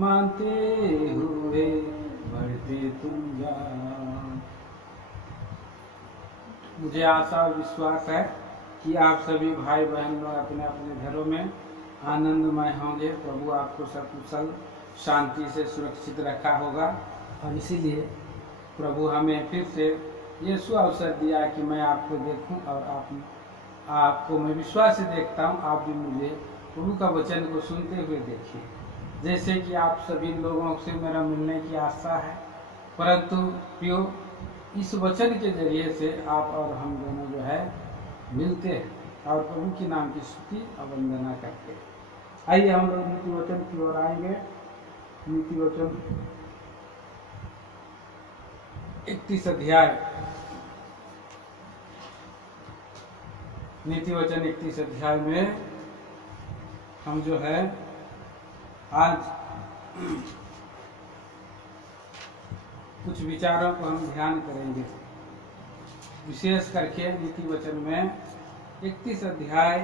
मानते हुए बढ़ते तुम जाओ। मुझे आशा और विश्वास है कि आप सभी भाई बहन लोग अपने अपने घरों में आनंदमय होंगे। प्रभु आपको सकुशल शांति से सुरक्षित रखा होगा और इसीलिए प्रभु हमें फिर से ये अवसर दिया कि मैं आपको देखूं और आपको मैं विश्वास से देखता हूं, आप भी मुझे प्रभु का वचन को सुनते हुए देखिए। जैसे कि आप सभी लोगों से मेरा मिलने की आशा है, परंतु प्रियो इस वचन के जरिए से आप और हम दोनों जो है मिलते हैं और प्रभु के नाम की स्तुति और वंदना करते हैं। आइए हम लोग नीति वचन की ओर आएंगे। नीति वचन 31 अध्याय, नीति वचन 31 अध्याय में हम जो है आज कुछ विचारों को हम ध्यान करेंगे। विशेष करके नीति वचन में 31 अध्याय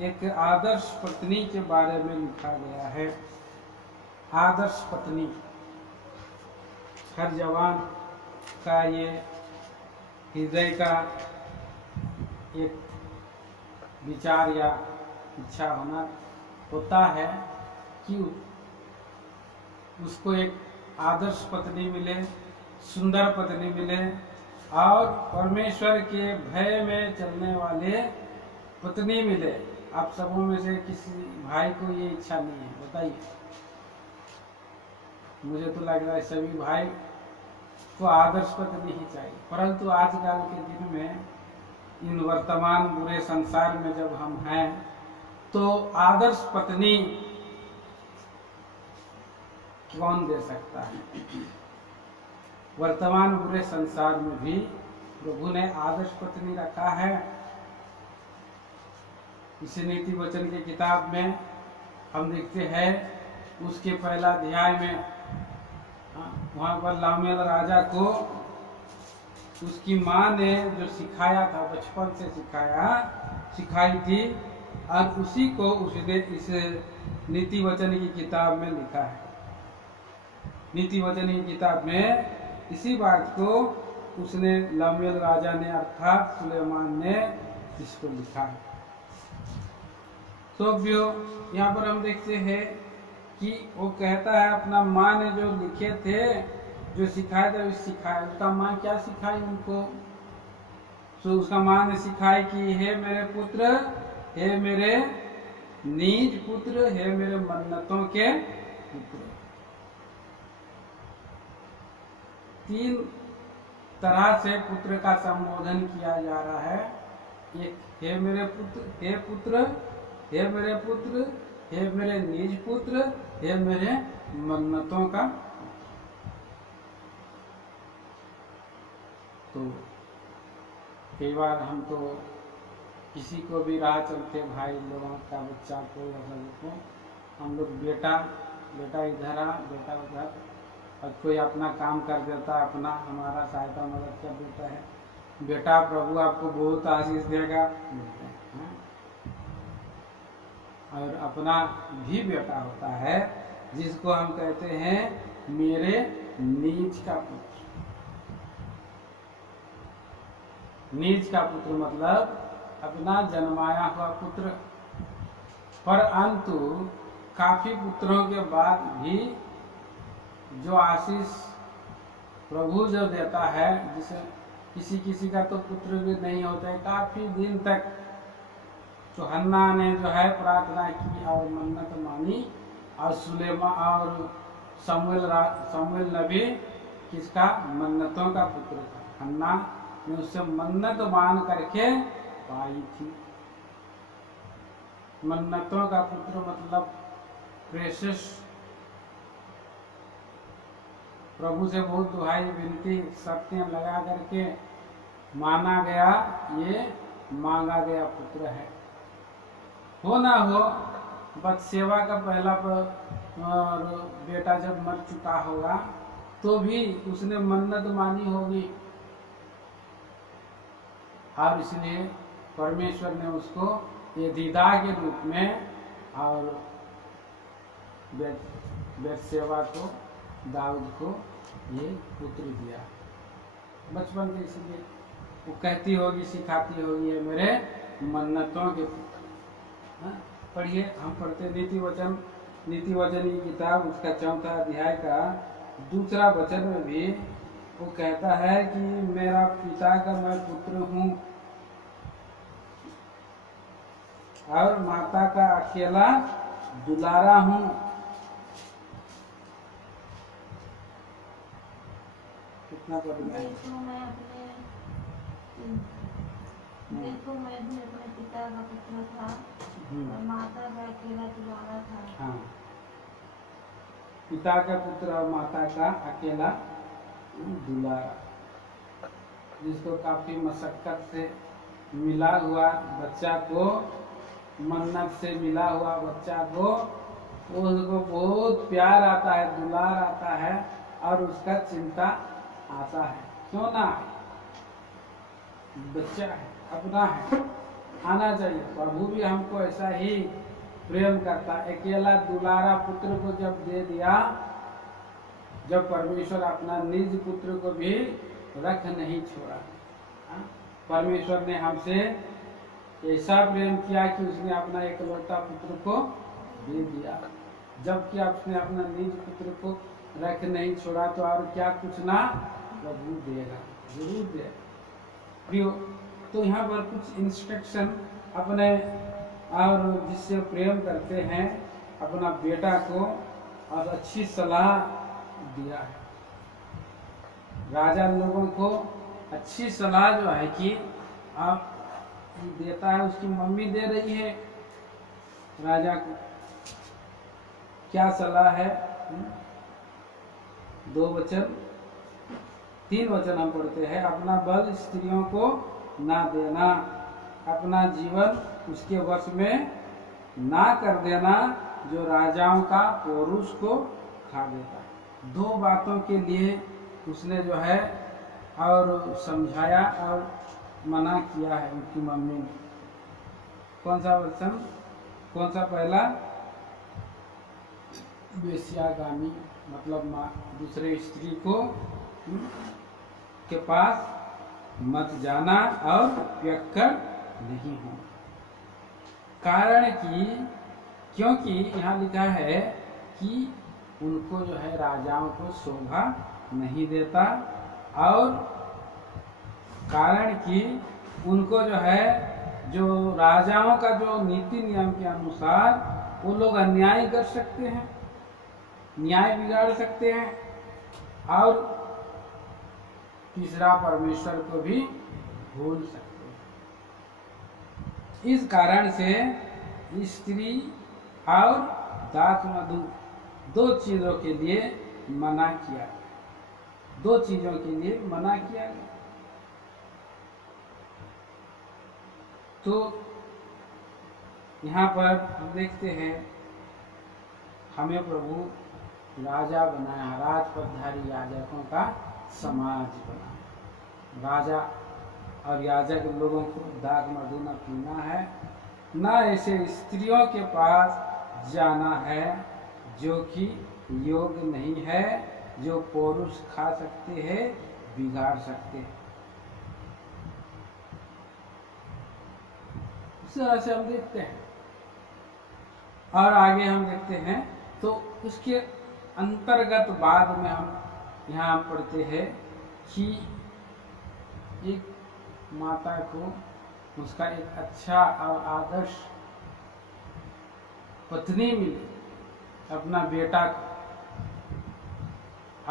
एक आदर्श पत्नी के बारे में लिखा गया है। आदर्श पत्नी हर जवान का ये हृदय का एक विचार या इच्छा होता है कि उसको एक आदर्श पत्नी मिले, सुंदर पत्नी मिले और परमेश्वर के भय में चलने वाले पत्नी मिले। आप सबों में से किसी भाई को ये इच्छा नहीं है? बताइए। मुझे तो लग रहा है सभी भाई को आदर्श पत्नी ही चाहिए, परंतु आजकल के दिन में इन वर्तमान बुरे संसार में जब हम हैं तो आदर्श पत्नी कौन दे सकता है? वर्तमान बुरे संसार में भी प्रभु ने आदर्श पत्नी रखा है। इस नीति वचन की किताब में हम देखते हैं उसके पहला अध्याय में वहां पर लामेल राजा को उसकी माँ ने जो सिखाया था, बचपन से सिखाई थी और उसी को उसने इस नीति वचन की किताब में लिखा है। नीति वचन की किताब में इसी बात को उसने लामेल राजा ने अर्थात सुलेमान ने इसको लिखा है। तो यहाँ पर हम देखते हैं कि वो कहता है अपना माँ ने जो लिखे थे, जो सिखाया था, सिखाया। उसका माँ क्या सिखाई उनको? तो उसका माँ ने सिखाई कि हे मेरे पुत्र, हे मेरे निज पुत्र, हे मेरे मन्नतों के पुत्र। 3 तरह से पुत्र का संबोधन किया जा रहा है। एक हे मेरे पुत्र, हे पुत्र, हे मेरे पुत्र, हे मेरे निज पुत्र, हे मेरे मन्नतों का। तो कई बार हम तो किसी को भी राह चलते भाई लोगों का बच्चा को या सबको हम लोग बेटा इधर आ, बेटा उधर, और कोई अपना काम कर देता, अपना हमारा सहायता मदद कर देता है, बेटा प्रभु आपको बहुत आशीष देगा बोलते हैं। और अपना भी बेटा होता है जिसको हम कहते हैं मेरे नीच का पुत्र। नीच का पुत्र मतलब अपना जन्माया हुआ पुत्र। परंतु काफी पुत्रों के बाद भी जो आशीष प्रभु जो देता है, जिसे किसी का तो पुत्र भी नहीं होता है काफी दिन तक। तो हन्ना ने जो है प्रार्थना की और मन्नत मानी और सुलेमा और समूएल नबी किसका? मन्नतों का पुत्र था। हन्ना ने उससे मन्नत मान करके पाई थी। मन्नतों का पुत्र मतलब प्रेशियस। प्रभु से बहुत दुहाई विनती शर्तें लगा करके माना गया, ये मांगा गया पुत्र है। हो ना हो, बत्सेबा का पहला बेटा जब मर चुका होगा तो भी उसने मन्नत मानी होगी और इसलिए परमेश्वर ने उसको ये दीदा के रूप में और बेतशेबा को, दाऊद को ये पुत्र दिया बचपन के। इसलिए वो कहती होगी, सिखाती होगी, ये मेरे मन्नतों के पुत्र। हाँ, पढ़िए, हम पढ़ते नीति वचन की किताब, उसका 4वां अध्याय का 2 वचन में भी वो कहता है कि मेरा पिता का मैं पुत्र हूँ और माता का अकेला दुलारा हूँ। कितना बढ़िया है। देखो मैं भी अपने पिता का पुत्र था और माता का अकेला दुलारा था। हाँ, पिता का पुत्र और माता का अकेला दुलारा, जिसको काफी मशक्कत से मिला हुआ बच्चा को, मन्नत से मिला हुआ बच्चा को, उसको बहुत प्यार आता है, दुलार आता है और उसका चिंता आता है। क्यों ना, बच्चा है, अपना है, आना चाहिए। प्रभु भी हमको ऐसा ही प्रेम करता। अकेला दुलारा पुत्र को जब दे दिया, जब परमेश्वर अपना निज पुत्र को भी रख नहीं छोड़ा। परमेश्वर ने हमसे ऐसा प्रेम किया कि उसने अपना एकलौता पुत्र को दे दिया। जबकि उसने अपना निज पुत्र को रख नहीं छोड़ा तो और क्या कुछ ना प्रभु देगा, जरूर देगा। प्रियो, तो यहाँ पर कुछ इंस्ट्रक्शन अपने और जिससे प्रेम करते हैं अपना बेटा को, और अच्छी सलाह दिया है। राजा लोगों को अच्छी सलाह जो है कि आप देता है, उसकी मम्मी दे रही है राजा को। क्या सलाह है? 2 वचन 3 वचन हम पढ़ते हैं। अपना बल स्त्रियों को ना देना, अपना जीवन उसके वश में ना कर देना जो राजाओं का पौरुष को खा देता है। 2 बातों के लिए उसने जो है और समझाया और मना किया है उनकी मम्मी ने। कौन सा वचन? कौन सा? पहला, वेश्यागामी, मतलब दूसरे स्त्री को के पास मत जाना और पियक्कड़ नहीं हो। कारण क्योंकि यहाँ लिखा है कि उनको जो है राजाओं को शोभा नहीं देता, और कारण कि उनको जो है जो राजाओं का जो नीति नियम के अनुसार वो लोग अन्याय कर सकते हैं, न्याय बिगाड़ सकते हैं, और तीसरा परमेश्वर को भी भूल सकते हैं। इस कारण से स्त्री और दाखमधु 2 चीजों के लिए मना किया, 2 चीजों के लिए मना किया गया। तो यहाँ पर हम देखते हैं हमें प्रभु राजा बनाया, राजपदधारी याजकों का समाज बना। राजा और याजक लोगों को दाग मधु न पीना है, न ऐसे स्त्रियों के पास जाना है जो कि योग्य नहीं है, जो पौरुष खा सकते हैं, बिगाड़ सकते हैं। इस तरह से हम देखते हैं। और आगे हम देखते हैं तो उसके अंतर्गत बाद में हम यहाँ पढ़ते हैं कि एक माता को उसका एक अच्छा और आदर्श पत्नी मिले, अपना बेटा को,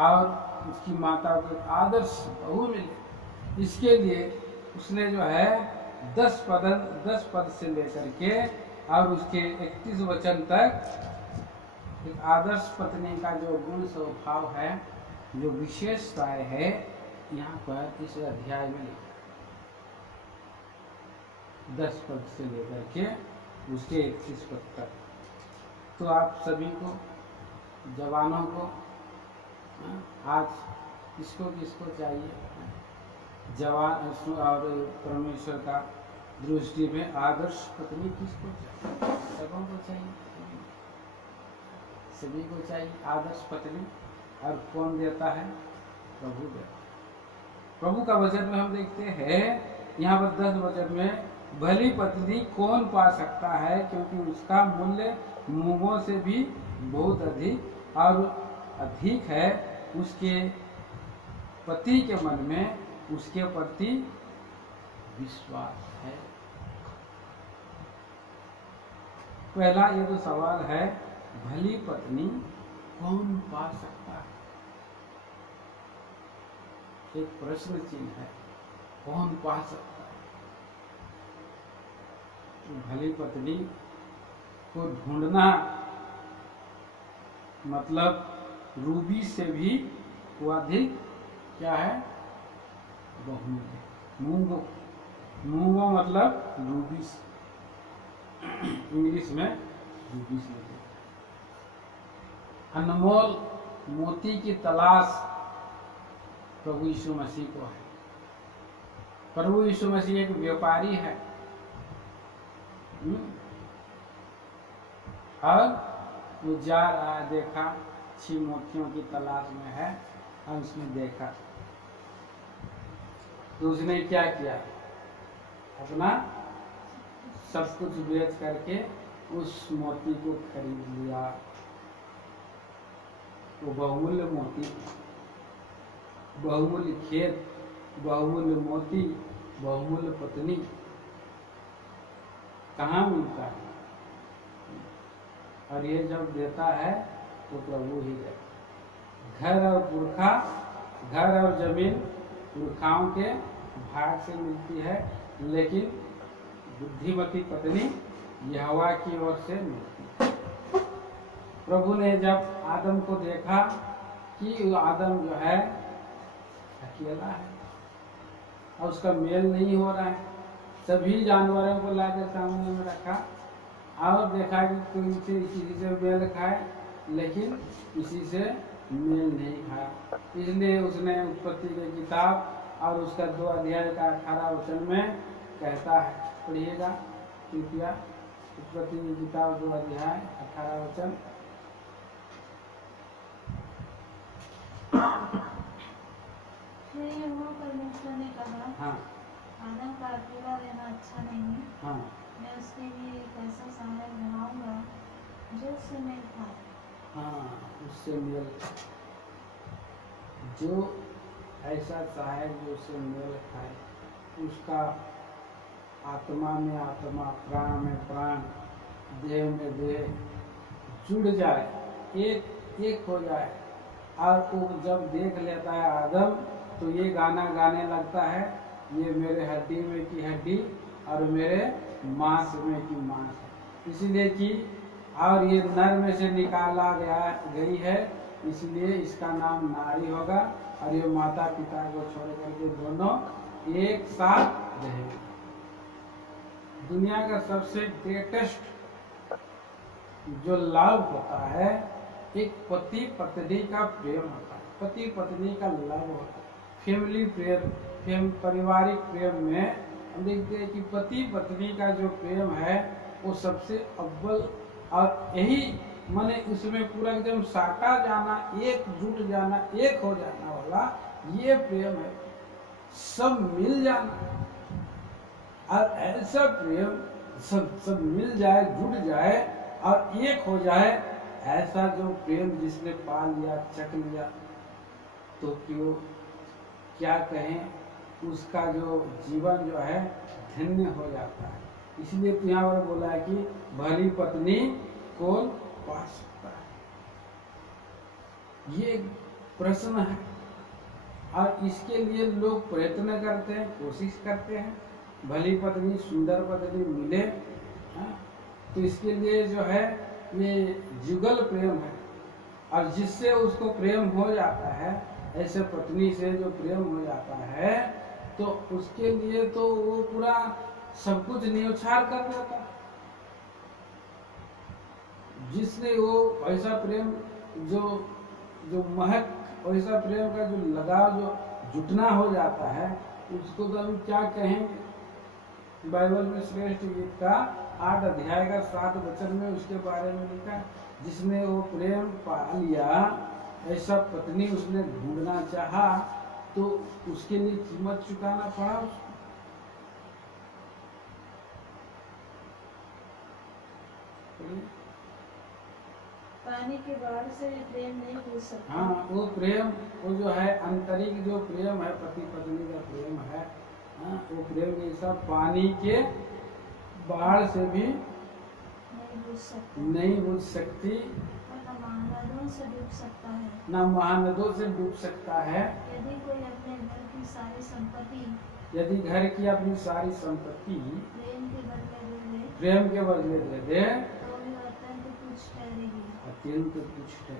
और उसकी माता को एक आदर्श बहू मिले। इसके लिए उसने जो है 10 पद से लेकर के और उसके 31 वचन तक एक आदर्श पत्नी का जो गुण स्वभाव है, जो विशेषताएं है, यहाँ पर इस अध्याय में लिखा 10 पद से लेकर के उसके 31 पद तक। तो आप सभी को, जवानों को, आज किसको चाहिए? जवान और परमेश्वर का दृष्टि में आदर्श पत्नी किसको चाहिए? सबों को चाहिए। सभी को चाहिए आदर्श पत्नी। और कौन देता है? प्रभु देता है। प्रभु का वचन में हम देखते हैं यहाँ पर 10 वचन में भली पत्नी कौन पा सकता है, क्योंकि उसका मूल्य मूंगों से भी बहुत अधिक और अधिक है। उसके पति के मन में उसके प्रति विश्वास है। पहला ये तो सवाल है, भली पत्नी कौन पा सकता है? एक प्रश्न चिन्ह है, कौन पा सकता है? भली पत्नी को ढूंढना मतलब रूबी से भी वो अधिक क्या है? बहुमूल्य। मूंगो, मूंगो मतलब रूबी, इंग्लिश में रूबी से। अनमोल मोती की तलाश प्रभु यीशु मसीह को है। प्रभु यीशु मसीह एक व्यापारी है। और वो जा रहा है, देखा अच्छी मोतियों की तलाश में है, और उसने देखा तो उसने क्या किया? अपना सब कुछ बेच करके उस मोती को खरीद लिया। वो बहुमूल्य मोती, बहुमूल्य खेत, बहुमूल्य मोती, बहुमूल्य पत्नी कहाँ मिलता है? और ये जब देता है तो प्रभु ही देता। घर और पुरखा, घर और जमीन पुरखाओं के भाग से मिलती है, लेकिन बुद्धिमती पत्नी यहोवा की ओर से मिलती है। प्रभु ने जब आदम को देखा कि आदम जो है अकेला है और उसका मेल नहीं हो रहा है, सभी जानवरों को लाकर सामने में रखा और देखा कि कोई से किसी से मेल खाए, लेकिन किसी से मेल नहीं खाया। इसलिए उसने उत्पत्ति की किताब और उसका 2 अध्याय का 18 वचन में कहता है, पढ़िएगा कृपया। उत्पत्ति की किताब 2 अध्याय 18 वचन। फिर यहोवा परमेश्वर ने कहा, हाँ आदम का अकेला रहना अच्छा नहीं है। हाँ मैं उसके लिए एक ऐसा सहायक बनाऊंगा जो उससे मेल खाए। हाँ, उससे मेल, जो ऐसा सहायक जो उससे मेल खाए, उसका आत्मा में आत्मा, प्राण में प्राण, देह में देह जुड़ जाए, एक हो जाए। और वो जब देख लेता है आदम, तो ये गाना गाने लगता है, ये मेरे हड्डी में की हड्डी और मेरे मांस में की मांस है। इसलिए कि और ये नर में से निकाला गई है, इसलिए इसका नाम नारी होगा। और ये माता पिता को छोड़ करके दोनों एक साथ रहेंगे। दुनिया का सबसे ग्रेटेस्ट जो लव होता है, एक पति पत्नी का प्रेम होता है, पति पत्नी का लव होता है, फैमिली प्रेम, पारिवारिक प्रेम में हम देखते हैं कि पति पत्नी का जो प्रेम है वो सबसे अव्वल, और यही माने इसमें पूरा एकदम साका जाना, एकजुट जाना, एक हो जाना वाला ये प्रेम है। सब मिल जाना, और ऐसा प्रेम सब मिल जाए, जुट जाए और एक हो जाए, ऐसा जो प्रेम जिसने पा लिया, चख लिया, तो क्यों क्या कहें, उसका जो जीवन जो है धन्य हो जाता है। इसलिए तो यहाँ पर बोला है कि भली पत्नी कौन पा सकता है, ये प्रश्न है। और इसके लिए लोग प्रयत्न करते हैं, कोशिश करते हैं, भली पत्नी, सुंदर पत्नी मिले। तो इसके लिए जो है ये जुगल प्रेम है, और जिससे उसको प्रेम हो जाता है, ऐसे पत्नी से जो प्रेम हो जाता है, तो उसके लिए तो वो पूरा सब कुछ न्योछावर कर देता है। जिसने वो ऐसा प्रेम जो महक, ऐसा प्रेम का जो लगाव, जो जुटना हो जाता है, उसको तो हम क्या कहेंगे। बाइबल में श्रेष्ठ गीत का 8 अध्याय का 7 वचन में उसके बारे में लिखा है, जिसने वो प्रेम पा लिया, ऐसा पत्नी उसने ढूंढना चाहा तो उसके लिए कीमत चुकाना पड़ा उसको। पानी के बाढ़ से प्रेम नहीं पूछ सकता। हाँ, वो प्रेम, वो जो है आंतरिक जो प्रेम है, पति पत्नी का प्रेम है, हाँ, वो प्रेम ऐसा पानी के बाढ़ से भी नहीं बुझ सकती, न महानदों से डूब सकता है, न महानदों से डूब सकता है। यदि कोई अपने घर की सारी संपत्ति, यदि घर की अपनी सारी संपत्ति प्रेम के बदले दे दे दे तो भी अत्यंत तुच्छ ठहरेगी। अत्यंत तुच्छ है।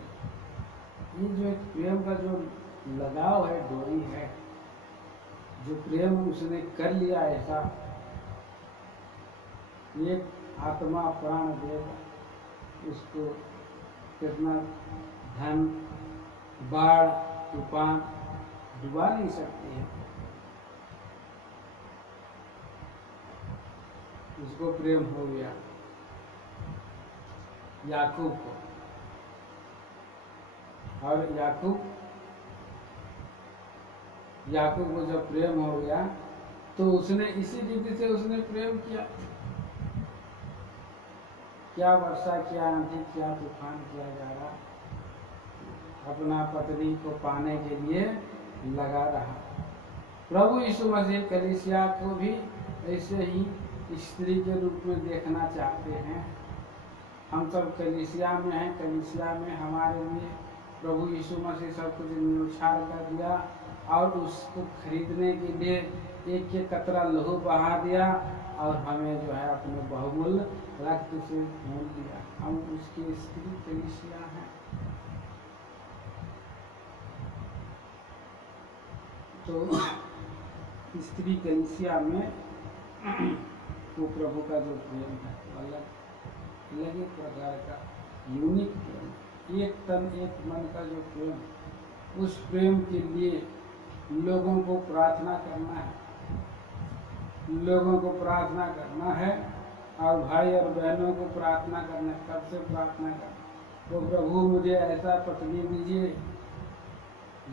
ये जो एक प्रेम का जो लगाव है, डोरी है, जो प्रेम उसने कर लिया ऐसा, ये आत्मा प्राण देगा, उसको कितना धन, बाढ़, तूफान डुबा नहीं सकते हैं। उसको प्रेम हो गया याकूब को, और याकूब को जब प्रेम हो गया तो उसने इसी रीति से उसने प्रेम किया। क्या वर्षा, क्या आंधी, क्या तूफान, क्या जाड़ा, अपना पत्नी को पाने के लिए लगा रहा। प्रभु यीशु मसीह कलीसिया को भी ऐसे ही स्त्री के रूप में देखना चाहते हैं। हम सब कलीसिया में हैं, कलीसिया में हमारे लिए प्रभु यीशु मसीह सब कुछ न्यौछावर कर दिया, और उसको खरीदने के लिए एक एक कतरा लहू बहा दिया, और हमें जो है अपने बहुमूल्य रक्त से मोल दिया। हम उसकी स्त्री कलीसिया हैं। तो स्त्री कलीसिया में वो प्रभु का जो प्रेम है अलग अलग एक प्रकार का यूनिक प्रेम, एक तन एक मन का जो प्रेम, उस प्रेम के लिए लोगों को प्रार्थना करना है, लोगों को प्रार्थना करना है, और भाई और बहनों को प्रार्थना करना है। कब से प्रार्थना करना? तो प्रभु मुझे ऐसा पत्नी दीजिए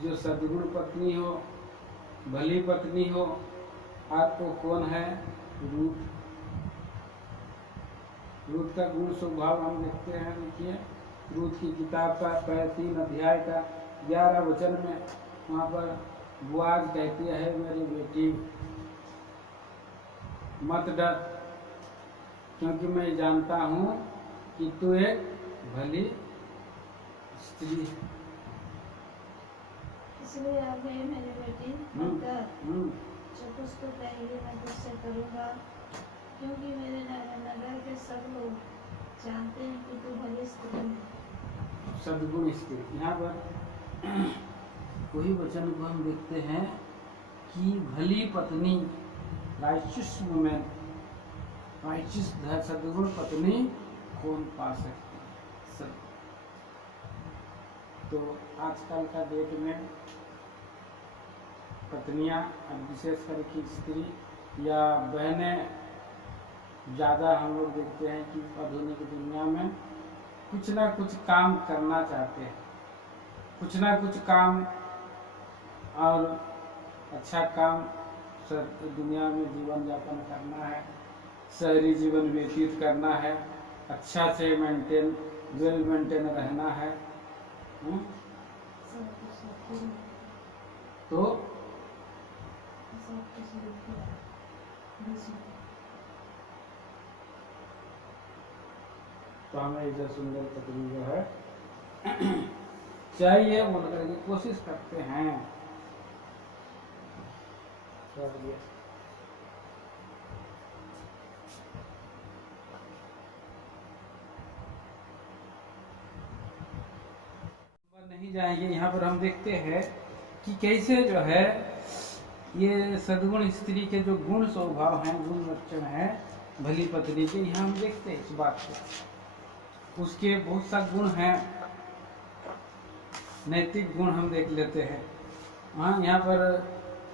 जो सद्गुण पत्नी हो, भली पत्नी हो। आपको कौन है? रूथ। रूथ का गुण स्वभाव हम देखते हैं। देखिए रूथ की किताब का 3 अध्याय का 11 वचन में वहाँ पर बुआज कहती है, मेरी बेटी मत डर, क्योंकि मैं जानता हूँ कि तू एक भली स्त्री है। इसलिए अब मेरी बेटी मत डर, जो कुछ तो कहेगी मैं तुझसे करूँगा, क्योंकि मेरे नगर के सब लोग जानते हैं कि तू भली स्त्री है। सद्गुण स्त्री। यहाँ पर वही वचन को हम देखते हैं कि भली पत्नी, राइचियस वुमेन, राइचियस सद्गुण पत्नी कौन पा सकती है? तो आजकल का डेट में पत्नियां, विशेष करके स्त्री या बहनें, ज़्यादा हम लोग देखते हैं कि आधुनिक दुनिया में कुछ ना कुछ काम करना चाहते हैं, कुछ ना कुछ काम और अच्छा काम दुनिया में जीवन यापन करना है, शहरी जीवन व्यतीत करना है, अच्छा से वेल मेंटेन रहना है। तो हमें ऐसा सुंदर पत्नी जो है चाहिए, बोल करके कोशिश करते हैं। नहीं जाएंगे। यहाँ पर हम देखते हैं कि कैसे जो है ये सद्गुण स्त्री के जो गुण स्वभाव हैं, गुण लक्षण हैं भली पत्नी के, यहाँ हम देखते हैं इस बात को। उसके बहुत सा गुण हैं, नैतिक गुण हम देख लेते हैं। हाँ, यहाँ पर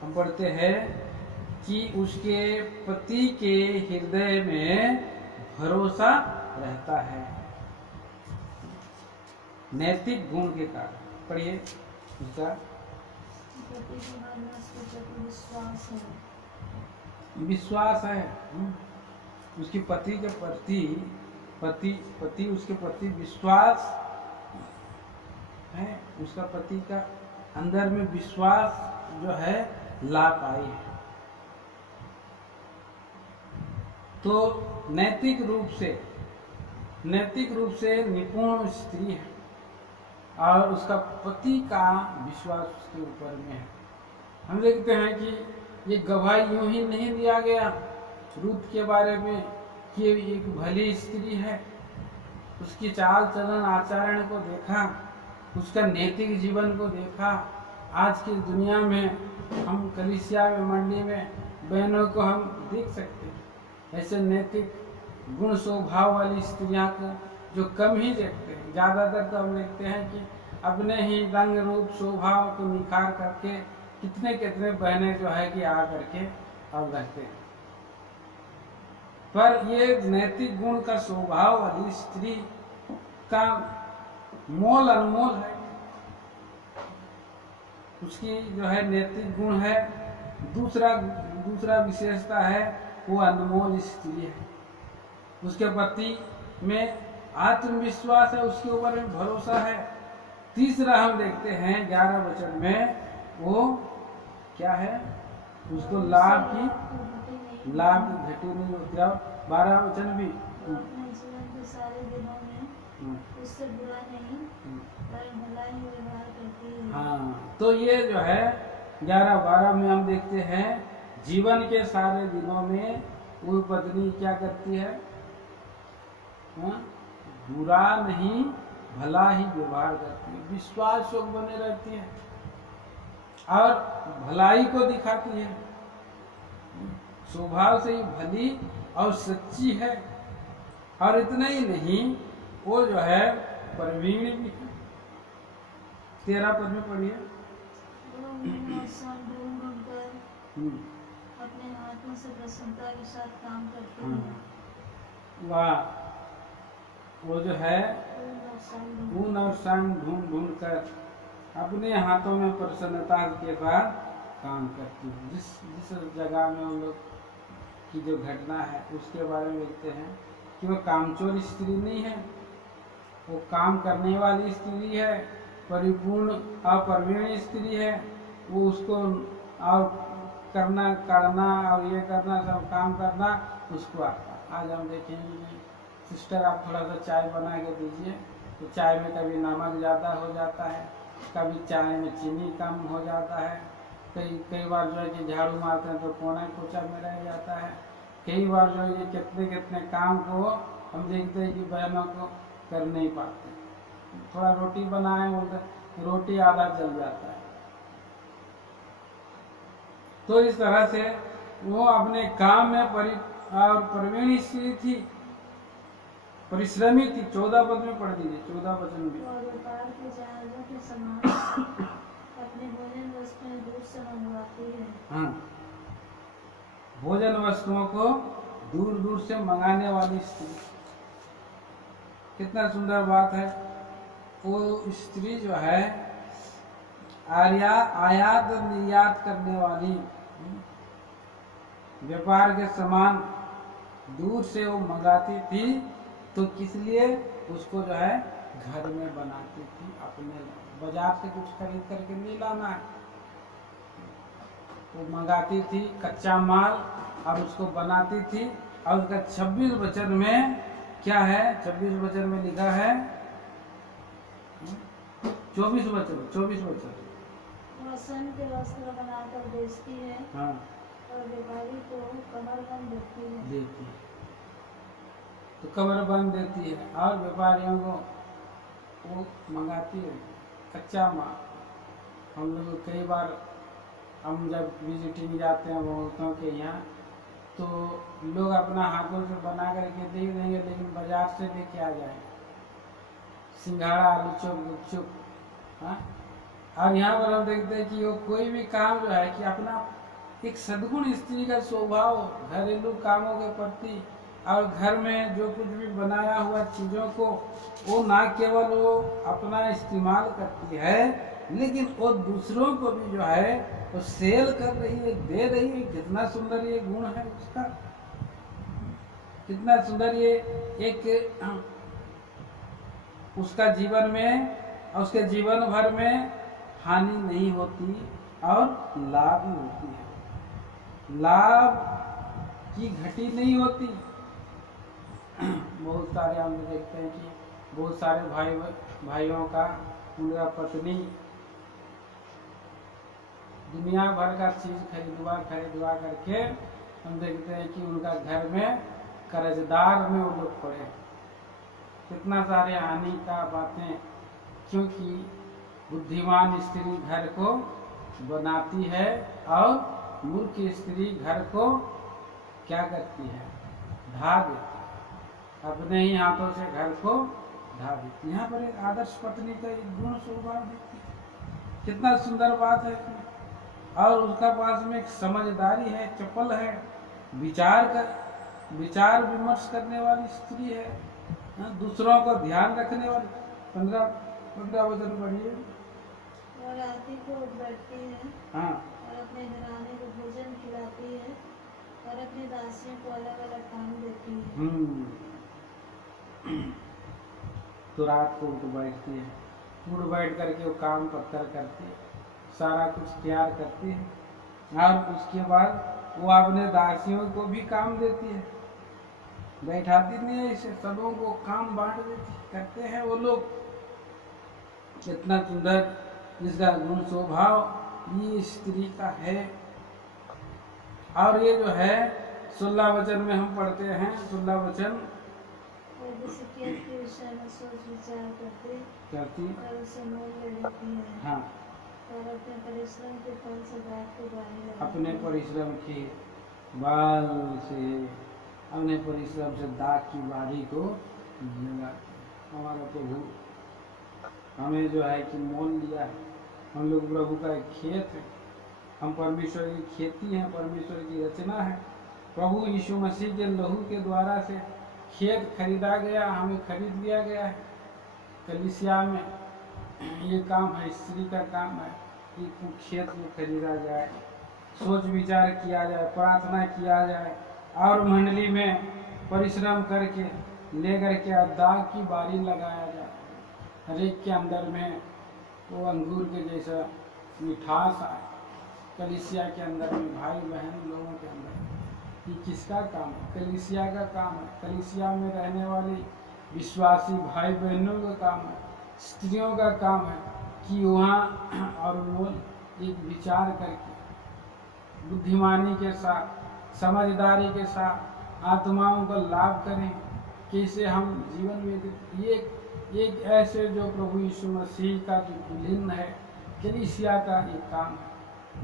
हम पढ़ते हैं कि उसके पति के हृदय में भरोसा रहता है। नैतिक गुण के कारण। पढ़िए उसका। पति के मन में उसके प्रति विश्वास है। विश्वास है। उसकी पति के प्रति पति उसके प्रति विश्वास है। उसका पति का अंदर में विश्वास जो है ला पाई है। तो नैतिक रूप से निपुण स्त्री है और उसका पति का विश्वास उसके ऊपर में है। हम देखते हैं कि ये गवाही यूं ही नहीं दिया गया रूत के बारे में कि ये एक भली स्त्री है। उसकी चाल चलन आचरण को देखा, उसका नैतिक जीवन को देखा। आज की दुनिया में हम कलीसिया में मंडी में बहनों को हम देख सकते हैं ऐसे नैतिक गुण स्वभाव वाली स्त्रियां को जो कम ही देखते हैं। ज़्यादातर तो हम देखते हैं कि अपने ही रंग रूप स्वभाव को निखार करके कितने कितने बहनें जो है कि आ करके अब रहते हैं। पर ये नैतिक गुण का स्वभाव वाली स्त्री का मोल अनमोल है। उसकी जो है नैतिक गुण है। दूसरा विशेषता है वो अनमोल स्त्री है। उसके पति में आत्मविश्वास है, उसके ऊपर में भरोसा है। तीसरा हम देखते हैं 11 वचन में वो क्या है, उसको लाभ की घटी नहीं होती। और 12 वचन भी अपने जीवन के सारे दिनों में उससे बुरा नहीं पर भला ही व्यवहार करती है। हाँ, तो ये जो है 11-12 में हम देखते हैं जीवन के सारे दिनों में वो पत्नी क्या करती है, बुरा नहीं भला ही व्यवहार करती है, विश्वास योग बने रहती है और भलाई को दिखाती है। स्वभाव से ही भली और सच्ची है। और इतना ही नहीं, वो जो है प्रवीण भी है। 13 पद में पढ़िए। अपने हाथों से प्रसन्नता के साथ काम करते हैं। वाह, वो जो है ऊन और सन ढूंढ कर अपने हाथों में प्रसन्नता के साथ काम करती है। जिस जगह में हम लोग की जो घटना है उसके बारे में देखते हैं कि वो कामचोर स्त्री नहीं है, वो काम करने वाली स्त्री है, परिपूर्ण और प्रवीण स्त्री है। वो उसको और करना काटना और ये करना सब काम करना उसको आता। आज हम देखेंगे सिस्टर आप थोड़ा सा चाय बना के दीजिए, तो चाय में कभी नमक ज़्यादा हो जाता है, कभी चाय में चीनी कम हो जाता है, कई बार जो है कि झाड़ू मारते हैं तो कोना कोचा में रह जाता है। कई बार जो है कितने कितने काम को हम देखते हैं कि बहनों को कर नहीं पाते। थोड़ा रोटी बनाए बोलते रोटी आधा जल जाता है। तो इस तरह से वो अपने काम में प्रवीण स्त्री थी, परिश्रमी थी। 14 पद में पढ़ दीजिए, 14 वचन भी। और व्यापार के जहाजों के समान अपने भोजन वस्तुएं दूर से मंगवाती है। हाँ, भोजन वस्तुओं को दूर दूर से मंगाने वाली स्त्री, कितना सुंदर बात है। वो स्त्री जो है आयात निर्यात करने वाली, व्यापार के सामान दूर से वो मंगाती थी। तो किस लिए? उसको जो है घर में बनाती थी, अपने बाजार से कुछ खरीद करके नहीं लाना है। वो मंगाती थी कच्चा माल और उसको बनाती थी। और उसका 26 वचन में क्या है, 26 वचन में लिखा है 24 वचन वह सन के वस्त्र बनाकर बेचती है। हाँ, और व्यापारी को कमरबंद देती है। तो कमरबंद देती है और व्यापारियों को वो मंगाती है कच्चा माल। हम लोग कई बार हम जब विजिटिंग जाते हैं बहुतों के यहाँ, तो लोग अपना हाथों से बना करके दे देंगे, लेकिन बाजार से लेके आ जाएंगे सिंघाड़ा, आलू चौक, गुपचुप। हाँ, और यहाँ पर हम देखते हैं कि वो कोई भी काम जो है कि अपना एक सद्गुण स्त्री का स्वभाव घरेलू कामों के प्रति और घर में जो कुछ भी बनाया हुआ चीज़ों को वो ना केवल वो अपना इस्तेमाल करती है, लेकिन वो दूसरों को भी जो है वो सेल कर रही है, दे रही है। कितना सुंदर ये गुण है उसका, कितना सुंदर ये एक उसका जीवन में, उसके जीवन भर में हानि नहीं होती और लाभ होती है, लाभ की घटी नहीं होती। बहुत सारे हम देखते हैं कि बहुत सारे भाइयों का, उनका पत्नी दुनिया भर का चीज खरीदवा करके हम देखते हैं कि उनका घर में कर्जदार में वो लोग पड़े। कितना सारे हानि का बातें, क्योंकि बुद्धिमान स्त्री घर को बनाती है और मूर्ख स्त्री घर को क्या करती है, ढा देती है, अपने ही हाथों से घर को ढा देती है। यहाँ पर एक आदर्श पत्नी का एक गुण स्वभाव देखती है, कितना सुंदर बात है। और उसका पास में एक समझदारी है, चपल है, विचार विमर्श करने वाली स्त्री है, दूसरों को ध्यान रखने वाली। 15 वचन पढ़िए। और आरती को बैठती है, हाँ, और अपने घराने को भोजन खिलाती है, और अपनी दासियों को अलग अलग काम देती है। तो रात को उठ बैठती है, उठ बैठ करके वो काम पत्थर करती है, सारा कुछ तैयार करती है, और उसके बाद वो अपने दासियों को भी काम देती है, बैठाती नहीं है इसे, सबों को काम बांट देती करते हैं वो लोग। कितना सुंदर इसका गुण स्वभाव ये स्त्री का है। और ये जो है 16 वचन में हम पढ़ते हैं, 16 वचन, के विषय में सोच विचार करती और उसे मोल ले लेती है। हाँ, और अपने परिश्रम के फल से दाग को बांधने लगती है। अपने परिश्रम के बाल से, अपने परिश्रम से दाग की बारी को लगाते। हमारा प्रभु हमें जो है कि मोल लिया है, हम लोग प्रभु का एक खेत है, हम परमेश्वर की खेती हैं, परमेश्वर की रचना है। प्रभु यीशु मसीह के लहू के द्वारा से खेत खरीदा गया, हमें खरीद लिया गया है। कलीसिया में ये काम है, स्त्री का काम है कि खेत को खरीदा जाए, सोच विचार किया जाए, प्रार्थना किया जाए, और मंडली में परिश्रम करके लेकर के दाग की बारी लगाया जाए। हर एक के अंदर में वो अंगूर के जैसा मिठास आए। कलीसिया के अंदर में भाई बहन लोगों के अंदर, ये किसका काम है? कलीसिया का काम है। कलीसिया में रहने वाली विश्वासी भाई बहनों का काम है, स्त्रियों का काम है कि वहाँ और वो एक विचार एक बुद्धिमानी के साथ, समझदारी के साथ आत्माओं को लाभ करें, कैसे हम जीवन में ये एक ऐसे जो प्रभु यीशु मसीह का जो कुलीन है, कलीसिया का एक काम है।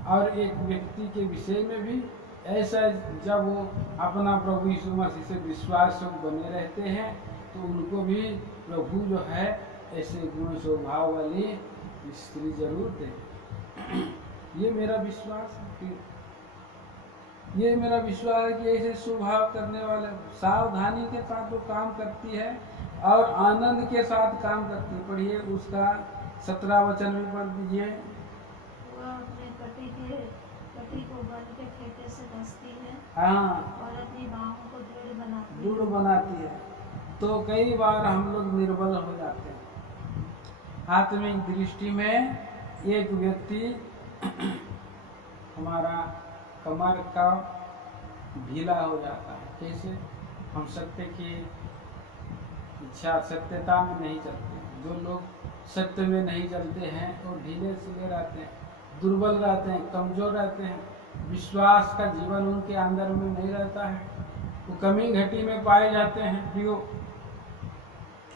और एक व्यक्ति के विषय में भी ऐसा, जब वो अपना प्रभु यीशु मसीह से विश्वास बने रहते हैं तो उनको भी प्रभु जो है ऐसे गुण स्वभाव वाली स्त्री जरूर दे। ये मेरा विश्वास है कि ये मेरा विश्वास है कि ऐसे स्वभाव करने वाले सावधानी के साथ वो काम करती है और आनंद के साथ काम करती है। पढ़िए उसका 17 वचन भी पढ़ दीजिए। वह अपने पति को बल के फेंटे से कसती है, हाँ, और अपनी बाहों को दृढ़ बनाती है। तो कई बार हम लोग निर्बल हो जाते हैं। आत्मिक दृष्टि में एक व्यक्ति हमारा कमर का ढीला हो जाता है। कैसे? हम सत्य की इच्छा, सत्यता में नहीं चलते। जो लोग सत्य में नहीं चलते हैं तो ढीले सीधे रहते हैं, दुर्बल रहते हैं, कमजोर रहते हैं, विश्वास का जीवन उनके अंदर में नहीं रहता है, वो कमी घटी में पाए जाते हैं प्रियो।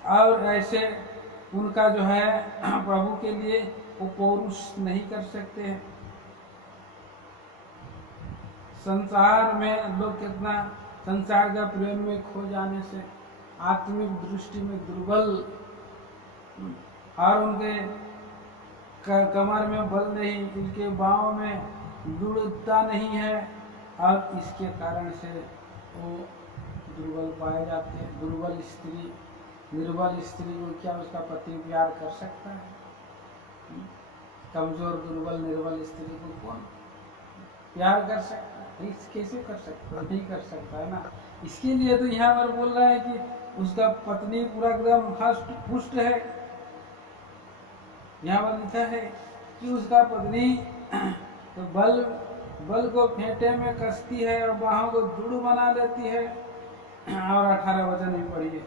और ऐसे उनका जो है प्रभु के लिए वो पौरुष नहीं कर सकते हैं। संसार में लोग कितना संसार का प्रेम में खो जाने से आत्मिक दृष्टि में दुर्बल, और उनके कमर में बल नहीं, उनके बाहों में दृढ़ता नहीं है, और इसके कारण से वो दुर्बल पाए जाते हैं। दुर्बल स्त्री, निर्बल स्त्री को क्या उसका पति प्यार कर सकता है? कमजोर, दुर्बल, निर्बल स्त्री को कौन प्यार कर सकता है? कैसे कर सकता? नहीं कर सकता है ना। इसके लिए तो यहाँ पर बोल रहा है कि उसका पत्नी पूरा एकदम हष्ट पुष्ट है। यहाँ पर लिखा है कि उसका पत्नी तो बल को फेंटे में कसती है और बाहों को दृढ़ बना लेती है। और 18 वचन भी पढ़िए।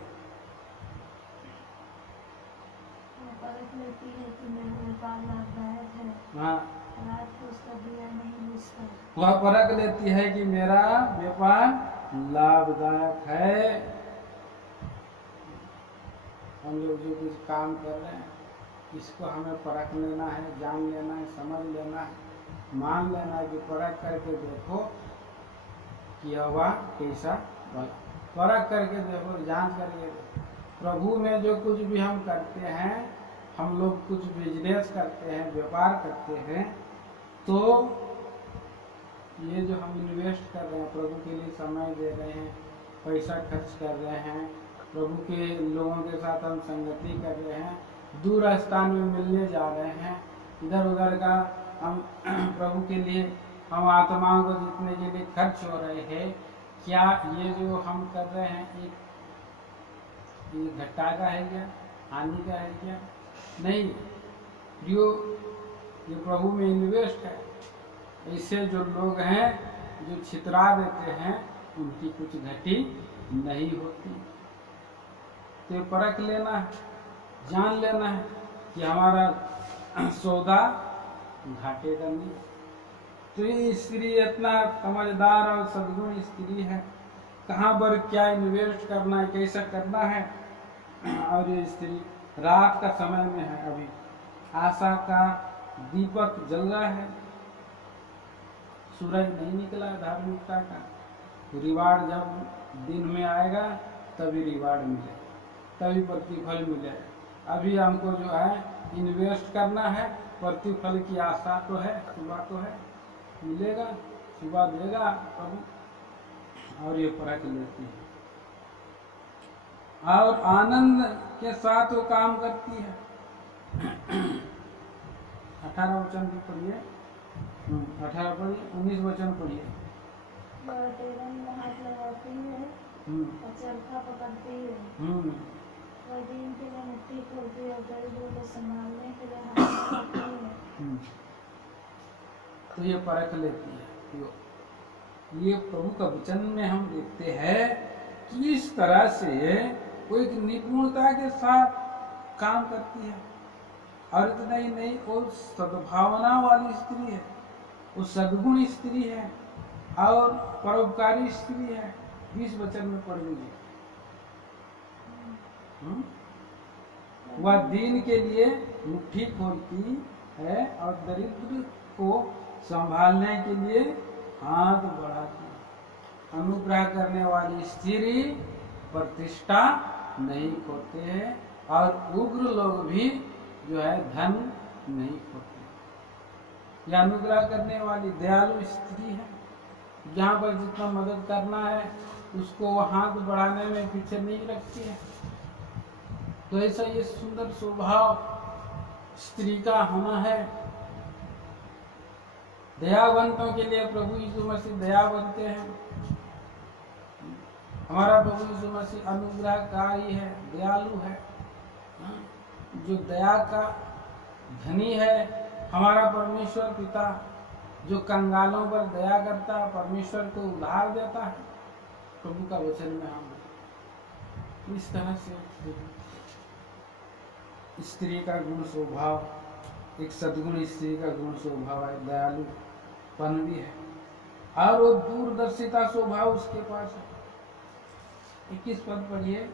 परख लेती है कि मेरा व्यापार लाभदायक है। हाँ, रात को उसका दिया नहीं बुझता। वह परख लेती है कि मेरा व्यापार लाभदायक है। हम लोग जो कुछ काम कर रहे हैं इसको हमें परख लेना है, जान लेना है, समझ लेना है, मान लेना है कि परख करके देखो कि हवा कैसा भला। परख करके देखो, जांच करके देखो। प्रभु में जो कुछ भी हम करते हैं, हम लोग कुछ बिजनेस करते हैं, व्यापार करते हैं, तो ये जो हम इन्वेस्ट कर रहे हैं, प्रभु के लिए समय दे रहे हैं, पैसा खर्च कर रहे हैं, प्रभु के लोगों के साथ हम संगति कर रहे हैं, दूर स्थान में मिलने जा रहे हैं, इधर उधर का हम प्रभु के लिए हम आत्माओं को जीतने के लिए खर्च हो रहे हैं। क्या ये जो हम कर रहे हैं ये घाटा का है क्या? हानि का है क्या? नहीं, ये प्रभु में इन्वेस्ट है। ऐसे जो लोग हैं जो छितरा देते हैं उनकी कुछ घटी नहीं होती। तो परख लेना है, जान लेना है कि हमारा सौदा घाटे का नहीं। तो ये स्त्री इतना समझदार और सद्गुण स्त्री है, कहाँ पर क्या इन्वेस्ट करना है, कैसा करना है। और ये स्त्री रात का समय में है, अभी आशा का दीपक जल रहा है, सूरज नहीं निकला धार्मिकता का। रिवार्ड जब दिन में आएगा तभी रिवार्ड मिलेगा, तभी प्रतिफल मिलेगा। अभी हमको जो है इन्वेस्ट करना है, प्रतिफल की आशा तो है, सुबह तो है, मिलेगा, सुबह देगा प्रभु। और ये परख लेती है और आनंद के साथ वो काम करती है। 18 वचन भी पढ़िए, 18 पढ़िए, 19 वचन पढ़िए। हाथ लगाती है और चरखा पकड़ती है। वह दिन के लिए मिट्टी खोदती है और गरीबों को संभालने के लिए हाथ लगाती है। तो ये परख लेती है। ये प्रभु का वचन में हम देखते हैं कि इस तरह से वो एक निपुणता के साथ काम करती है। और इतना ही नहीं, वो सद्भावना वाली स्त्री है, वो सद्गुण स्त्री है और परोपकारी स्त्री है। 20 वचन में पढ़ लीजिए। वह दीन के लिए मुट्ठी खोलती है और दरिद्र को संभालने के लिए हाथ बढ़ाती है। अनुग्रह करने वाली स्त्री प्रतिष्ठा नहीं खोते हैं और उग्र लोग भी जो है धन नहीं खोते। यह अनुग्रह करने वाली दयालु स्त्री है, जहाँ पर जितना मदद करना है उसको वो हाथ बढ़ाने में पीछे नहीं रखती है। तो ऐसा ये सुंदर स्वभाव स्त्री का होना है। दयावंतों के लिए प्रभु यीशु मसीह दया बनते हैं। हमारा प्रभु यीशु मसीह अनुग्रहकारी है, दयालु है, जो दया का धनी है। हमारा परमेश्वर पिता जो कंगालों पर दया करता है, परमेश्वर को उधार देता है। प्रभु का वचन में हम इस तरह से स्त्री का गुण स्वभाव, एक सद्गुण स्त्री का गुण स्वभाव है, दयालुपन भी है और वो दूरदर्शिता स्वभाव उसके पास है। 21 पद पढ़िए।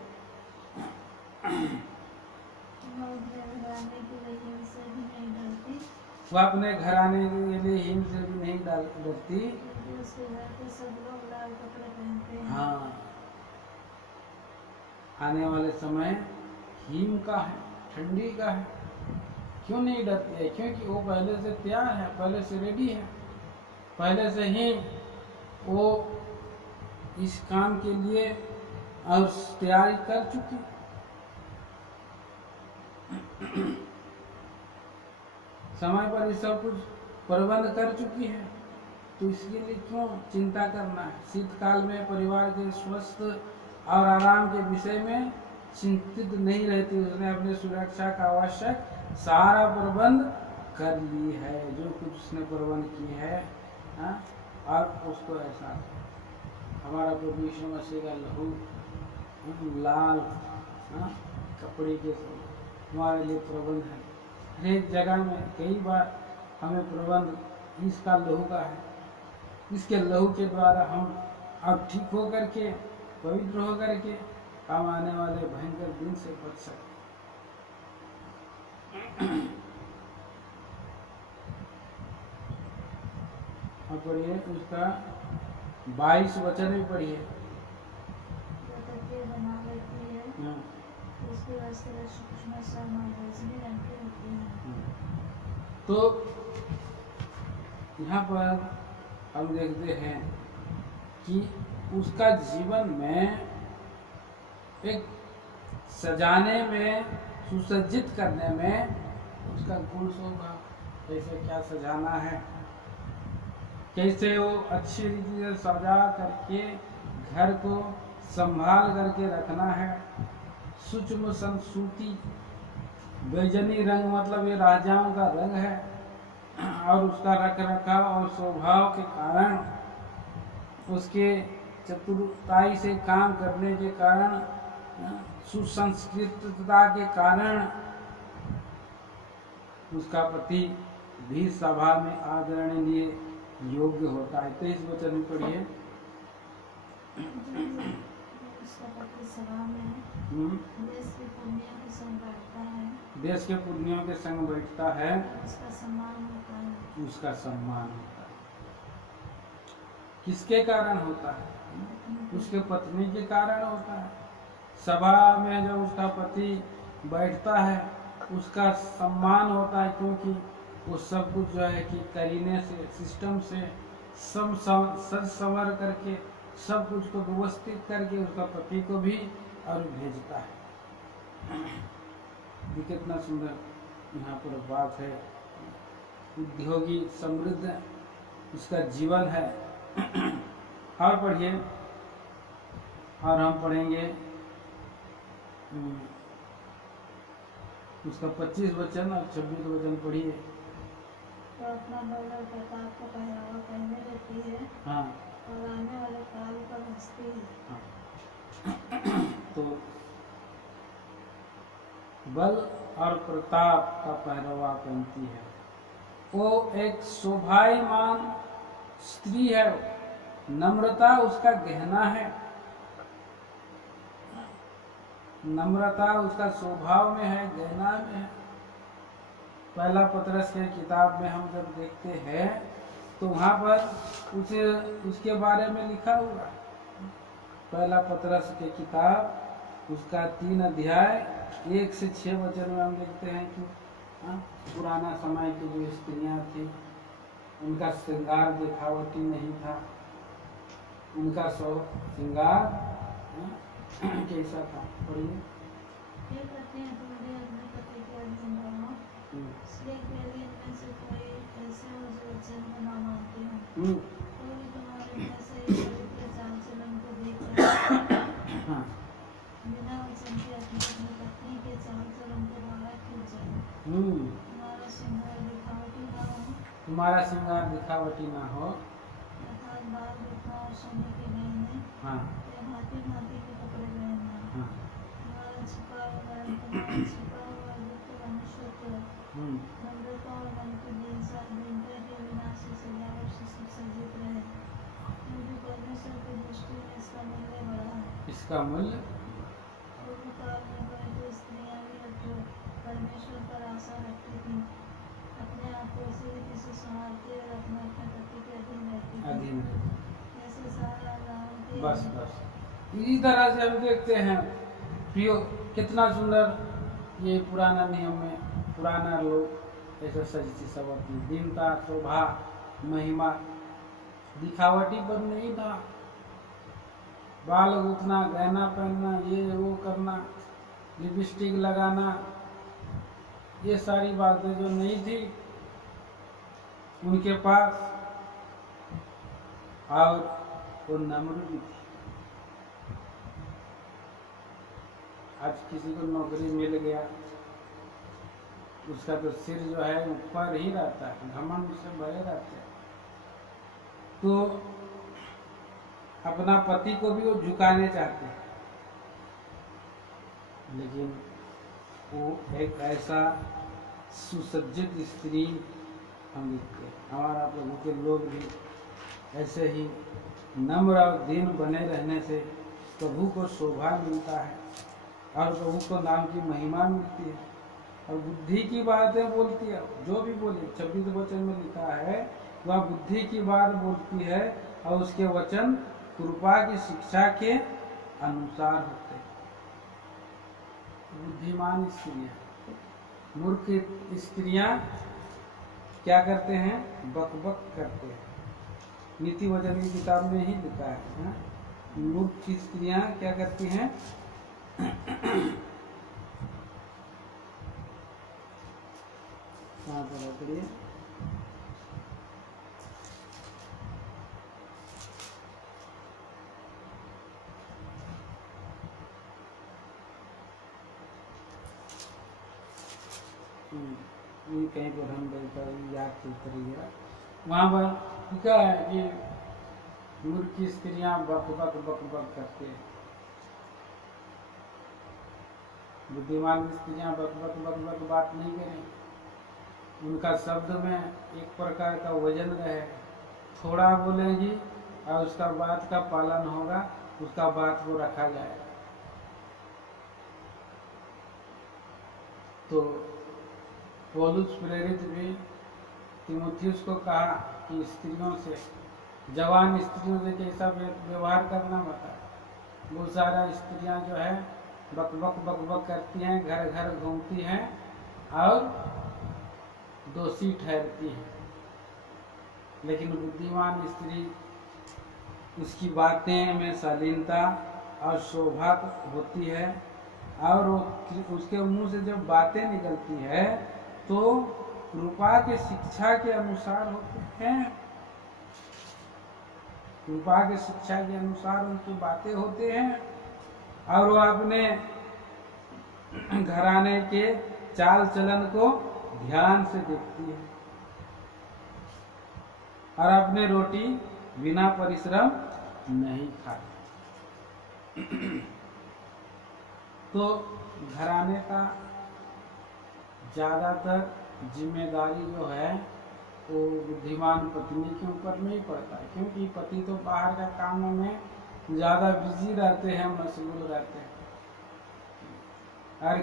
वह अपने घराने के लिए हिम से भी नहीं डरती। सब लोग लाल कपड़े पहनते हैं। हाँ, आने वाले समय हिम का है, ठंडी का है। क्यों नहीं डरती है? क्योंकि वो पहले से तैयार है, पहले से रेडी है, पहले से ही वो इस काम के लिए और तैयारी कर चुकी। समय पर ही सब कुछ प्रबंध कर चुकी है, तो इसके लिए क्यों चिंता करना है। शीतकाल में परिवार के स्वस्थ और आराम के विषय में चिंतित नहीं रहती। उसने अपनी सुरक्षा का आवश्यक सारा प्रबंध कर ली है, जो कुछ उसने प्रबंध की है। और उसको ऐसा हमारा प्रभु यीशु मसीह का लहू लाल कपड़े के हमारे लिए प्रबंध है। हर एक जगह में कई बार हमें प्रबंध इसका लहू का है। इसके लहू के द्वारा हम अब ठीक होकर के, पवित्र होकर के हम आने वाले भयंकर दिन से बच सकते। अब पढ़िए उसका 22 वचन भी पढ़िए। तो यहाँ पर हम देखते हैं कि उसका जीवन में एक सजाने में, सुसज्जित करने में उसका गुण स्वभाव, कैसे क्या सजाना है, कैसे वो अच्छी रीति से सजा करके घर को संभाल करके रखना है। सूक्ष्म संसूती बैजनी रंग, मतलब ये राजाओं का रंग है, और उसका रख रखाव और स्वभाव के कारण, उसके चतुराई से काम करने के कारण, सुसंस्कृतता के कारण उसका पति भी सभा में आदरणीय योग्य होता है। 23 वचन में पढ़िए। देश के पुण्यों के संग बैठता है, उसका सम्मान होता है। किसके कारण होता है? उसके पत्नी के कारण होता है। सभा में जब उसका पति बैठता है उसका सम्मान होता है, क्योंकि वो सब कुछ जो है कि करीने से, सिस्टम से सब सज संवर करके सब कुछ को व्यवस्थित करके उसका पति को भी और भेजता है। कितना सुंदर यहाँ पर बात है। उद्योगी समृद्ध उसका जीवन है। और पढ़िए, और हम पढ़ेंगे उसका 25 वचन और 26 वचन पढ़िए। तो अपना बल और प्रताप का पहरावा पहने रहती है, हाँ, और आने वाले काल पर हंसती है। हाँ। तो बल और प्रताप का पहरावा पहनती है। वो एक शोभायमान स्त्री है। नम्रता उसका गहना है। नम्रता उसका स्वभाव में है, गहना में है। पहला पतरस के किताब में हम जब देखते हैं तो वहाँ पर उसके बारे में लिखा हुआ है। पहला पतरस के किताब उसका 3 अध्याय 1 से 6 वचन में हम देखते हैं कि पुराना समय की जो स्त्रियाँ थी उनका श्रृंगार दिखावटी नहीं था। उनका श्रृंगार कैसा था? पढ़िए। तुम्हारा श्रृंगार दिखावटी ना हो, हाँ, भांति के कपड़े पहनना, हाँ, तुम्हारा छिपा हुआ गुप्त मनुष्यत्व, नम्रता और मन की दीनता के विनाशी सजावट से सुसज्जित रहे, क्योंकि परमेश्वर की दृष्टि में इसका मूल्य बड़ा है। इसका मूल्य पूर्व काल में पवित्र स्त्रियां भी परमेश्वर पर आशा रखती थी, अपने आप को इसी रीति से संभालती और अपने पति के अधीन रहती थी। ऐसे सारा बस इसी तरह से हम देखते हैं प्रियो, कितना सुंदर ये पुराना नियम में पुराना लोग ऐसा सजती सवरती, दीनता, शोभा, महिमा, दिखावटी पर नहीं था। बाल गूंथना, गहना पहनना, ये वो करना, लिपस्टिक लगाना, ये सारी बातें जो नहीं थी उनके पास, और वो नम्र भी थी। आज किसी को नौकरी मिल गया, उसका तो सिर जो है ऊपर ही रहता है, घमंड से भरे रहते हैं। तो अपना पति को भी वो झुकाने चाहते हैं, लेकिन वो एक ऐसा सुसज्जित स्त्री हम देखते हैं। हमारा प्रभु के लोग भी ऐसे ही नम्र और दीन बने रहने से प्रभु को शोभा मिलता है और प्रभु को नाम की महिमा मिलती है। और बुद्धि की बातें बोलती है, जो भी बोले 26 वचन में लिखा है, वह बुद्धि की बात बोलती है और उसके वचन कृपा की शिक्षा के अनुसार होते हैं। बुद्धिमान स्त्रियां, मूर्ख स्त्रियां क्या करते हैं? बकबक करते हैं। नीति वचन की किताब में ही लिखा है, मूर्ख स्त्रियां क्या करती हैं? कहाँ पर पढ़िए? कहीं पर हम याद चलते रहिए। वहाँ पर क्या है कि मूर्ख स्त्रियां बक बक बक बक करते हैं, बुद्धिमान स्त्रियां बक बक बक बक बात नहीं करें। उनका शब्द में एक प्रकार का वजन रहे, थोड़ा बोलेंगी और उसका बात का पालन होगा, उसका बात को रखा जाएगा। तो पौलुस प्रेरित भी तीमुथियुस को कहा कि स्त्रियों से, जवान स्त्रियों से कैसा व्यवहार करना बता। बहुत सारा स्त्रियां जो है बक बक बक बक करती हैं, घर घर घूमती हैं और दोषी ठहरती हैं, लेकिन बुद्धिमान स्त्री उसकी बातें में शालीनता और शोभा होती है, और उसके मुंह से जब बातें निकलती है तो कृपा के शिक्षा के अनुसार होते हैं। कृपा के शिक्षा के अनुसार उनकी बातें होते हैं, और वो अपने घराने के चाल चलन को ध्यान से देखती है, और अपने रोटी बिना परिश्रम नहीं खाती। तो घराने का ज़्यादातर जिम्मेदारी जो है वो बुद्धिमान पत्नी के ऊपर में ही पड़ता है, क्योंकि पति तो बाहर का कामों में ज़्यादा बिजी रहते हैं, मशगूल रहते हैं। और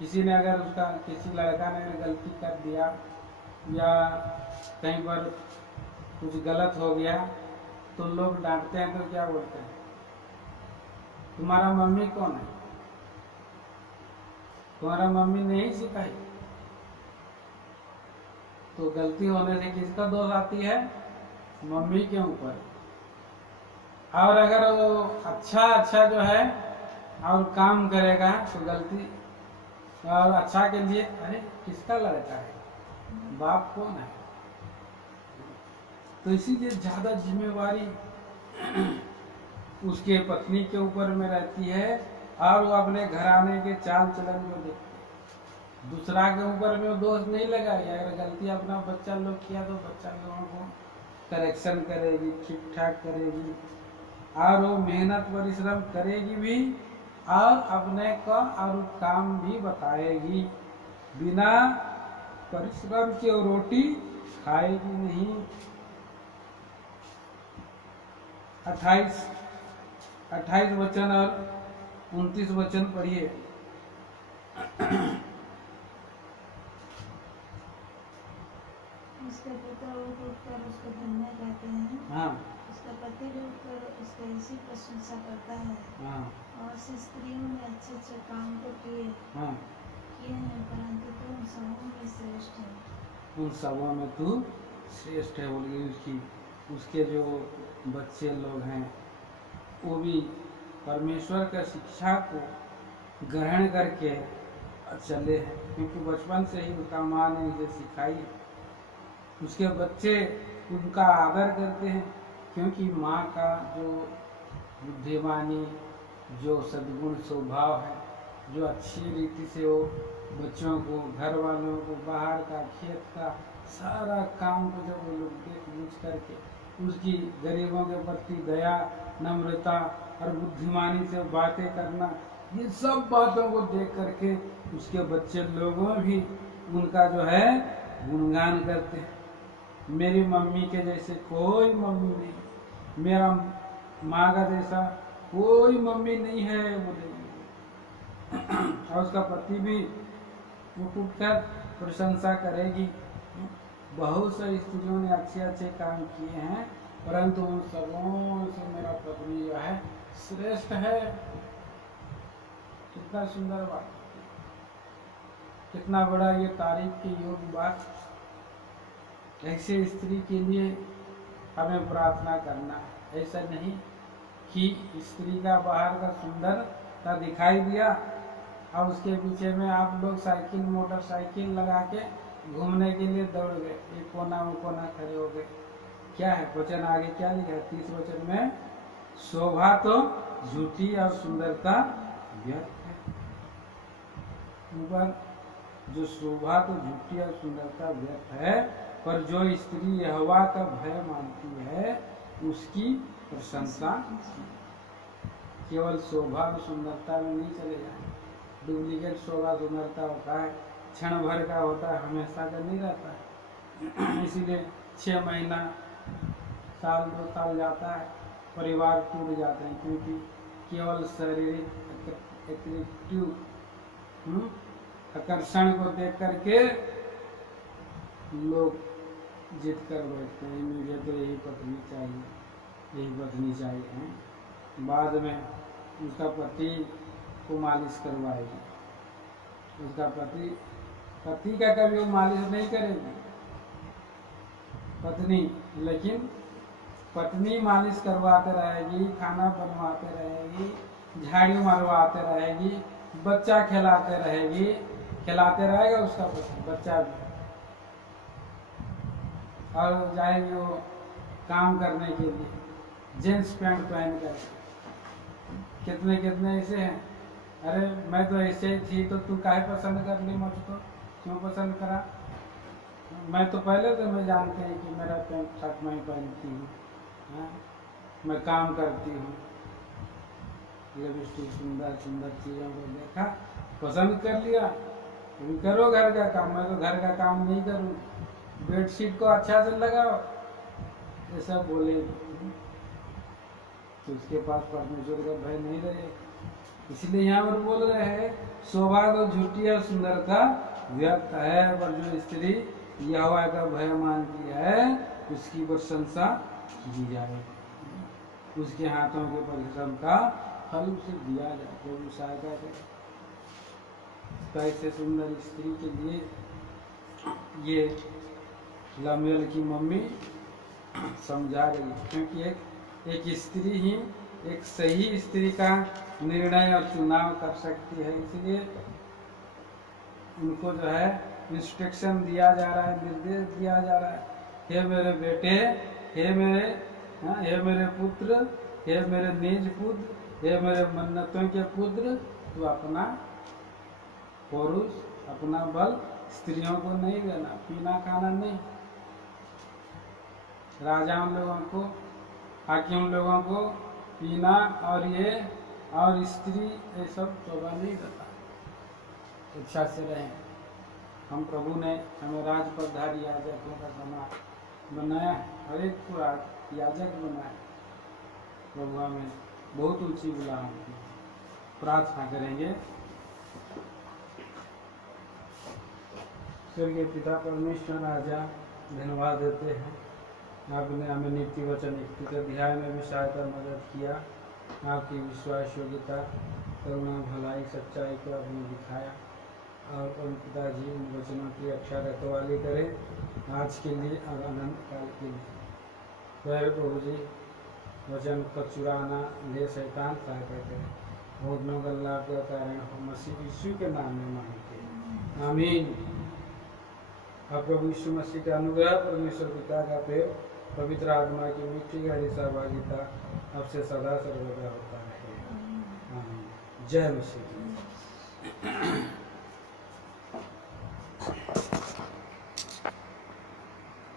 किसी ने अगर किसी लड़का ने अगर गलती कर दिया या कहीं पर कुछ गलत हो गया तो लोग डांटते हैं, तो क्या बोलते हैं? तुम्हारा मम्मी कौन है? तुम्हारा मम्मी नहीं सिखाई। तो गलती होने से किसका दोष आती है? मम्मी के ऊपर। और अगर वो अच्छा जो है और काम करेगा तो गलती और अच्छा के लिए, अरे किसका लड़का है, बाप कौन है? तो इसीलिए ज्यादा जिम्मेवारी उसके पत्नी के ऊपर में रहती है, और वो अपने घराने के चाल चलन को देखते। दूसरा के ऊपर में वो दोष नहीं लगाएगी। अगर गलती अपना बच्चा लोग किया तो बच्चा लोगों को करेक्शन करेगी, ठीक ठाक करेगी, और वो मेहनत परिश्रम करेगी भी, और अपने का और काम भी बताएगी। बिना परिश्रम के रोटी खाएगी नहीं। 28 वचन और 29 वचन पढ़िए। उसका पिता उठकर उसको धन्य कहते हैं। हाँ। उसका पति भी उठकर उसका इसी प्रशंसा करता है। हाँ। और स्त्रियों ने अच्छे काम तो किए हाँ। हैं, परंतु तू उन सबों में श्रेष्ठ है। उन सबों में तू श्रेष्ठ है, बोलिए। उसकी उसके जो बच्चे लोग हैं वो भी परमेश्वर का शिक्षा को ग्रहण करके चले हैं, क्योंकि बचपन से ही उसका माँ ने इसे सिखाई है। उसके बच्चे उनका आदर करते हैं, क्योंकि माँ का जो बुद्धिमानी, जो सद्गुण स्वभाव है, जो अच्छी रीति से वो बच्चों को, घर वालों को, बाहर का, खेत का सारा काम को जब वो लोग देख बूझ करके उसकी गरीबों के प्रति दया, नम्रता और बुद्धिमानी से बातें करना, ये सब बातों को देख करके उसके बच्चे लोगों भी उनका जो है गुणगान करते हैं। मेरी मम्मी के जैसे कोई मम्मी नहीं, मेरा माँ का जैसा कोई मम्मी नहीं है बोलेगी। और उसका पति भी उठकर प्रशंसा करेगी। बहुत सारी स्त्रियों ने अच्छे अच्छे काम किए हैं, परंतु उन सबों से मेरा पत्नी जो है श्रेष्ठ है। कितना सुंदर बात, कितना बड़ा ये तारीफ की योग्य बात। ऐसे स्त्री के लिए हमें प्रार्थना करना है। ऐसा नहीं कि स्त्री का बाहर का सुंदरता दिखाई दिया और उसके पीछे में आप लोग साइकिल, मोटरसाइकिल लगा के घूमने के लिए दौड़ गए, एक कोना वो कोना खड़े हो गए। क्या है वचन आगे क्या लिखा है 30 वचन में? शोभा तो झूठी और सुंदरता व्यर्थ है। ऊपर जो शोभा तो झूठी और सुंदरता व्यर्थ है, पर जो स्त्री यहोवा का भय मानती है उसकी प्रशंसा। केवल शोभा और सुंदरता में नहीं चले जाए। डुप्लीकेट शोभा सुंदरता होता है, क्षण भर का होता है, हमेशा का नहीं रहता है। इसीलिए 6 महीना, साल 2 साल जाता है, परिवार टूट जाते हैं, क्योंकि केवल शारीरिक अट्रैक्टिव आकर्षण को देख करके लोग जिद कर बैठते हैं, मुझे तो यही पत्नी चाहिए, यही पत्नी चाहिए। बाद में उसका पति को मालिश करवाएगी, उसका पति का कभी वो मालिश नहीं करेगी पत्नी, लेकिन पत्नी मालिश करवाते रहेगी, खाना बनवाते रहेगी, झाड़ू मरवाते रहेगी, बच्चा खिलाते रहेगी, खिलाते रहेगा उसका बच्चा भी। और जाएगी वो काम करने के लिए जींस पैंट पहन कर। कितने कितने ऐसे हैं, अरे मैं तो ऐसे ही थी तो तू काहे पसंद कर ली मुझको, क्यों पसंद करा? मैं तो पहले तो मैं जानते हैं कि मेरा पैंट शर्ट मैं पहनती हूँ, मैं काम करती हूँ, लिपस्टिक सुंदर सुंदर चीज़ों को देखा, पसंद कर लिया, तुम करो घर का काम, मैं तो घर का काम नहीं करूँ, बेडशीट को अच्छा से लगाओ, ये सब बोलेगी। तो उसके पास परमेश्वर का भय नहीं रहे। इसलिए यहाँ पर बोल रहे हैं शोभा तो झूठी और सुंदरता व्यर्थ है, पर जो स्त्री यहोवा का भय मानती है उसकी प्रशंसा की जाए, उसके हाथों के परिश्रम का फल उसे दिया जाए, प्रभु सहायता करे। कैसे सुंदर स्त्री के लिए ये लमुएल की मम्मी समझा रही, क्योंकि एक स्त्री ही एक सही स्त्री का निर्णय और चुनाव कर सकती है। इसलिए उनको जो है इंस्ट्रक्शन दिया जा रहा है, निर्देश दिया जा रहा है, हे मेरे बेटे, हे मेरे पुत्र, हे मेरे निज पुत्र, हे मेरे मन्नतों के पुत्र, तो अपना पुरुष, अपना बल स्त्रियों को नहीं देना, पीना खाना नहीं। राजाओं लोगों को, हाकिम लोगों को पीना और ये और स्त्री ये सब शोभा नहीं देता। इच्छा से रहें। हम प्रभु ने हमें राज पदधारी याजकों का समाज बनाया है, हर एक को याजक बनाया। प्रभु हमें बहुत ऊंची बुला प्रार्थना करेंगे। स्वर्गीय पिता परमेश्वर राजा, धन्यवाद देते हैं, आपने हमें नीति वचन 31 अध्याय में भी सहायता मदद किया। आपकी विश्वास योग्यता, करुणा, भलाई, सच्चाई को आपने दिखाया। और पिताजी उन वचनों की रक्षा रखवाली करें आज के लिए और अनंत काल के लिए। फिर प्रभु जी वचन को चुराना ले शैतान सहायता करे। बहुत लोग अल्लाह का कारण हो मसीह यीशु के नाम में मांगते। आमीन। अब प्रभु यीशु मसीह का अनुग्रह, परमेश्वर पिता का प्रेम, पवित्र आत्मा की मीठी गहरी सहभागिता अब से सदा सर्वदा होता रहे। आमीन। जय मसीह।